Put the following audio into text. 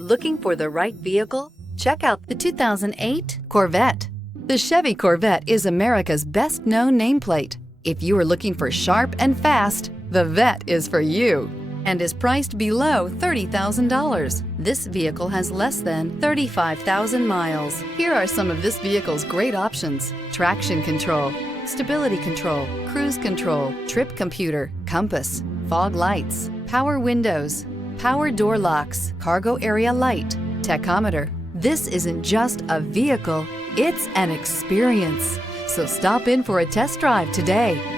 Looking for the right vehicle? Check out the 2008 Corvette. The Chevy Corvette is America's best-known nameplate. If you are looking for sharp and fast, the Vette is for you and is priced below $30,000. This vehicle has less than 35,000 miles. Here are some of this vehicle's great options: traction control, stability control, cruise control, trip computer, compass, fog lights, power windows, power door locks, cargo area light, tachometer. This isn't just a vehicle, it's an experience. So stop in for a test drive today.